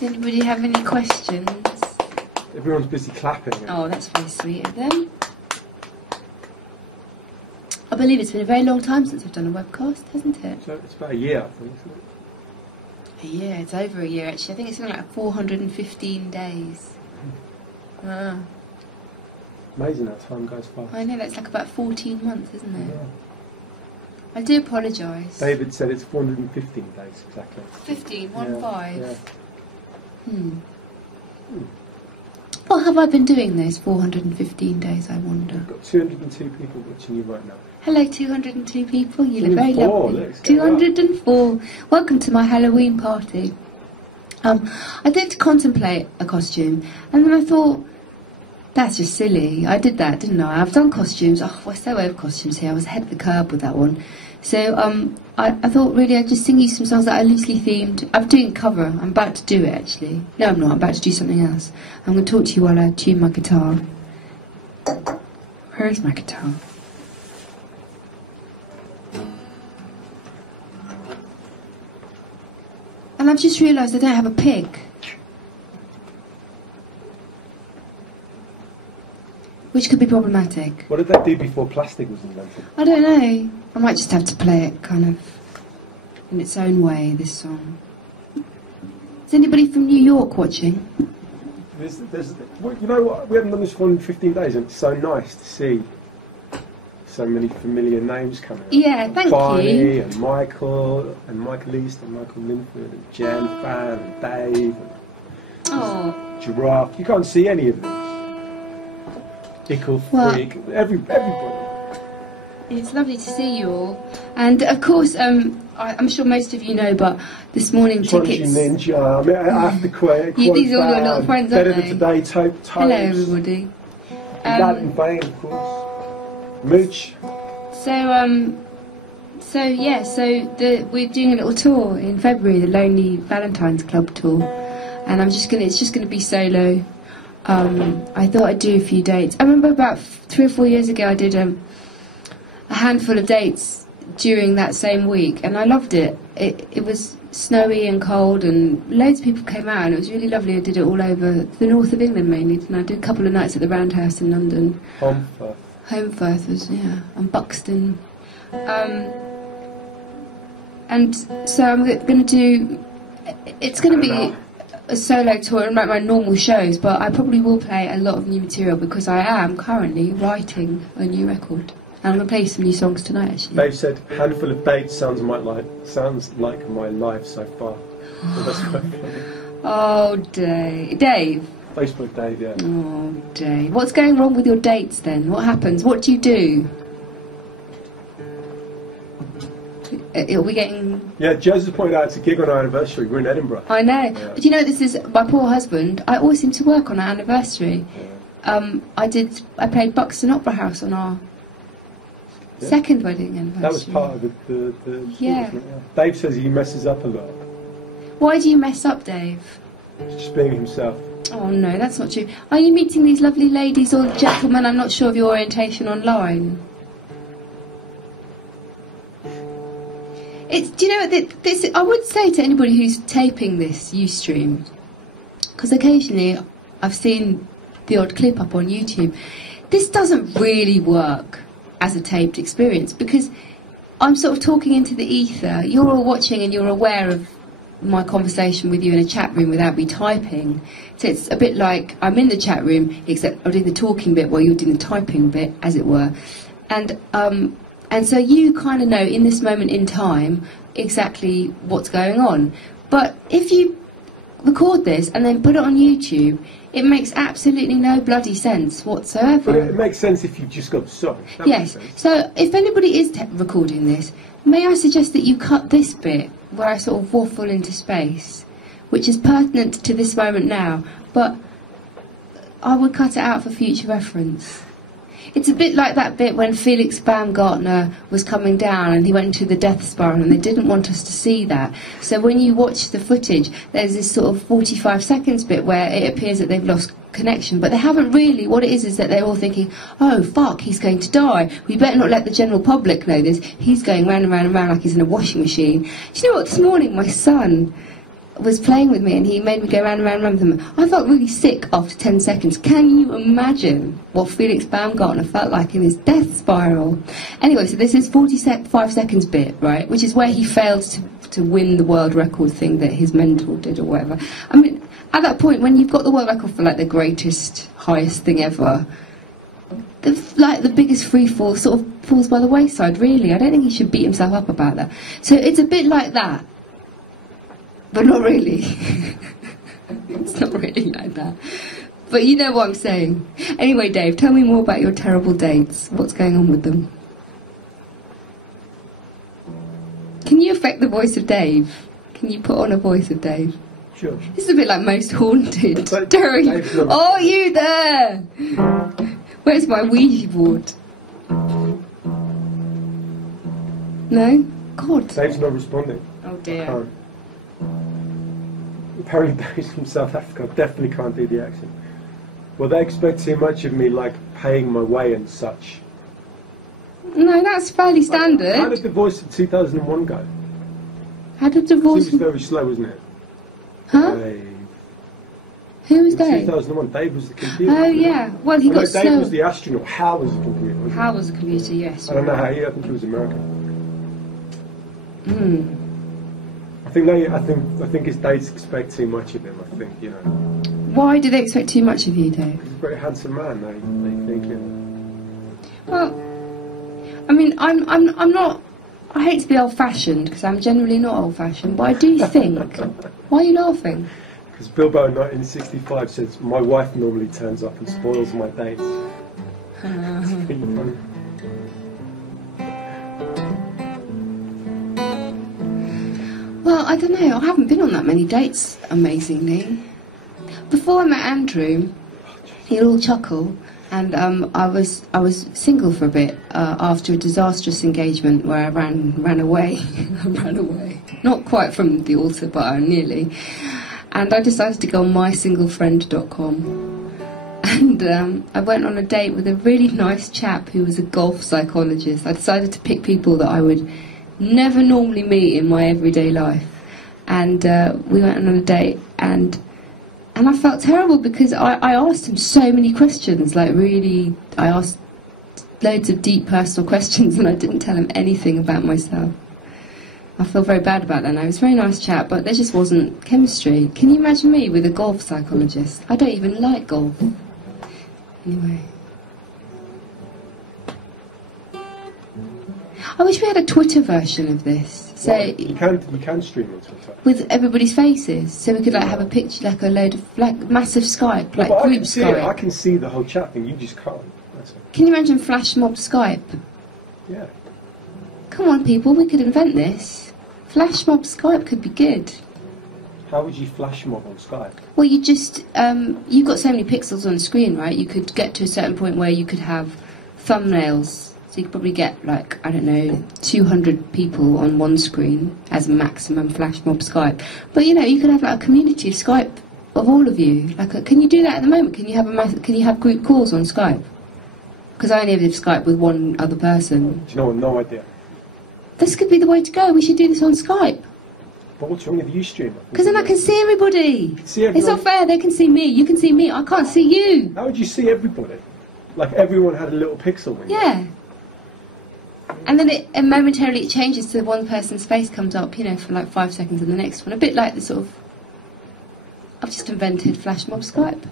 Does anybody have any questions? Everyone's busy clapping. Oh, that's very sweet of them. I believe it's been a very long time since I've done a webcast, hasn't it? So it's about a year, I think, isn't it? A year, it's over a year actually. I think it's something like 415 days. Ah. Amazing how time goes fast. I know, that's like about 14 months, isn't it? Yeah. I do apologise. David said it's 415 days, exactly. 15, Yeah. What have I been doing those 415 days, I wonder? We've got 202 people watching you right now. Hello, 202 people. You look very 204, lovely. let's go 204. Welcome to my Halloween party. I did contemplate a costume, and then I thought, that's just silly. I did that, didn't I? I've done costumes. Oh, we're so over costumes here. I was ahead of the curve with that one. So I thought really I'd just sing you some songs that are loosely themed. I'm doing a cover. I'm about to do it, actually. No, I'm not. I'm about to do something else. I'm going to talk to you while I tune my guitar. Where is my guitar? And I've just realised I don't have a pick. Which could be problematic. What did they do before plastic was invented? I don't know. I might just have to play it kind of in its own way, this song. Is anybody from New York watching? Well, you know what? We haven't done this for 15 days, and it's so nice to see so many familiar names coming up. Yeah, thank Barney you. and Michael and Michael East and Michael Linford and Jen Fan and Dave and Oh, Giraffe. You can't see any of this. Ickle Freak, everybody. it's lovely to see you all. And of course, I'm sure most of you know, but this morning tickets... Ninja, I mean, I have to quit. These are all your little friends, aren't Better they? Today, Toast. Hello, everybody. That in vain, of course. Mooch. We're doing a little tour in February, the Lonely Valentine's Club tour, and it's just gonna be solo. I thought I'd do a few dates. I remember about 3 or 4 years ago I did a handful of dates during that same week, and I loved it. It was snowy and cold, and loads of people came out, and it was really lovely. I did it all over the north of England mainly, and I did a couple of nights at the Roundhouse in London. Holmfirth was, yeah, and Buxton. And so I'm going to do... It's going to be a solo tour and like my normal shows, but I probably will play a lot of new material because I am currently writing a new record. And I'm going to play some new songs tonight, actually. Dave said, handful of dates sounds like my life so far. So that's quite funny. Oh, Dave. Facebook Dave, yeah. Oh, Dave. What's going wrong with your dates then? What happens? What do you do? It'll be getting... Yeah, Joseph pointed out it's a gig on our anniversary. We're in Edinburgh. I know. Yeah. But you know, this is my poor husband. I always seem to work on our anniversary. Yeah. I played Buxton Opera House on our second wedding anniversary. That was part of the yeah. Dave says he messes up a lot. Why do you mess up, Dave? Just being himself. Oh no, that's not true. Are you meeting these lovely ladies or gentlemen? I'm not sure of your orientation online. Do you know what this? I would say to anybody who's taping this Ustream, because occasionally I've seen the odd clip up on YouTube. This doesn't really work as a taped experience because I'm sort of talking into the ether. You're all watching and you're aware of my conversation with you in a chat room without me typing. So it's a bit like I'm in the chat room, except I'm doing the talking bit while you're doing the typing bit, as it were. And so you kind of know in this moment in time exactly what's going on. But if you record this and then put it on YouTube, it makes absolutely no bloody sense whatsoever. But it makes sense if you've just got the song. That yes. So if anybody is recording this, may I suggest that you cut this bit where I sort of waffle into space, which is pertinent to this moment now, but I would cut it out for future reference. It's a bit like that bit when Felix Baumgartner was coming down and he went into the death spiral and they didn't want us to see that. So when you watch the footage, there's this sort of 45 seconds bit where it appears that they've lost connection, but they haven't really. What it is that they're all thinking, oh fuck, he's going to die. We better not let the general public know this. He's going round and round and round like he's in a washing machine. Do you know what, this morning my son was playing with me, and he made me go round and round and round with him. I felt really sick after 10 seconds. Can you imagine what Felix Baumgartner felt like in his death spiral? Anyway, so this is 45 seconds bit, right, which is where he failed to win the world record thing that his mentor did or whatever. I mean, at that point, when you've got the world record for, like, the greatest, highest thing ever, the biggest free fall sort of falls by the wayside, really. I don't think he should beat himself up about that. So it's a bit like that. But not really. It's not really like that. But you know what I'm saying. Anyway, Dave, tell me more about your terrible dates. What's going on with them? Can you affect the voice of Dave? Can you put on a voice of Dave? Sure. This is a bit like Most Haunted. During... Oh, you there! Where's my Ouija board? No? God. Dave's not responding. Oh dear. Apparently Dave's from South Africa. I definitely can't do the accent. Well, they expect too much of me, like paying my way and such. No, that's fairly standard. How did the voice of 2001 go? How did the voice... It was very slow, wasn't it? Huh? Dave. Who was In Dave? 2001, Dave was the computer. Oh, yeah. Well, he got slow. Dave was the astronaut. Hal was the computer. Hal was the computer, yes. I don't know how I think he was American. Hmm. I think his dates expect too much of him. I think, you know. Why do they expect too much of you, Dave? He's a very handsome man. They think. You know. Well, I mean, I'm not. I hate to be old-fashioned because I'm generally not old-fashioned, but I do think. Why are you laughing? Because Bilbo in 1965 says, "My wife normally turns up and spoils my dates." It's pretty funny. Well, I don't know. I haven't been on that many dates, amazingly. Before I met Andrew, he'd all chuckle, and I was single for a bit after a disastrous engagement where I ran away. I ran away. Not quite from the altar, but nearly. And I decided to go on mysinglefriend.com. And I went on a date with a really nice chap who was a golf psychologist. I decided to pick people that I would never normally meet in my everyday life, and we went on a date, and I felt terrible because I asked him so many questions, like really, I asked loads of deep personal questions, and I didn't tell him anything about myself. I feel very bad about that now. He was a very nice chap, but there just wasn't chemistry. Can you imagine me with a golf psychologist? I don't even like golf. Anyway. I wish we had a Twitter version of this. So well, you can stream on Twitter with everybody's faces, so we could like have a picture, like a load of like massive Skype, like but group Skype. I can see the whole chat thing. You just can't. That's all. Can you imagine flash mob Skype? Yeah. Come on, people, we could invent this. Flash mob Skype could be good. How would you flash mob on Skype? Well, you just you've got so many pixels on the screen, right? You could get to a certain point where you could have thumbnails. So you could probably get, like, I don't know, 200 people on one screen as a maximum flash mob Skype. But, you know, you could have, like, a community of Skype of all of you. Like, can you do that at the moment? Can you have group calls on Skype? Because I only have Skype with one other person. Do you know what? No idea. This could be the way to go. We should do this on Skype. But what's wrong with Ustream? Because then I can see everybody. See everyone. It's not fair. They can see me. You can see me. I can't see you. How would you see everybody? Like, everyone had a little pixel. Yeah. And then it momentarily it changes to one person's face comes up, you know, for like 5 seconds, and the next one. A bit like the sort of... I've just invented flash mob Skype.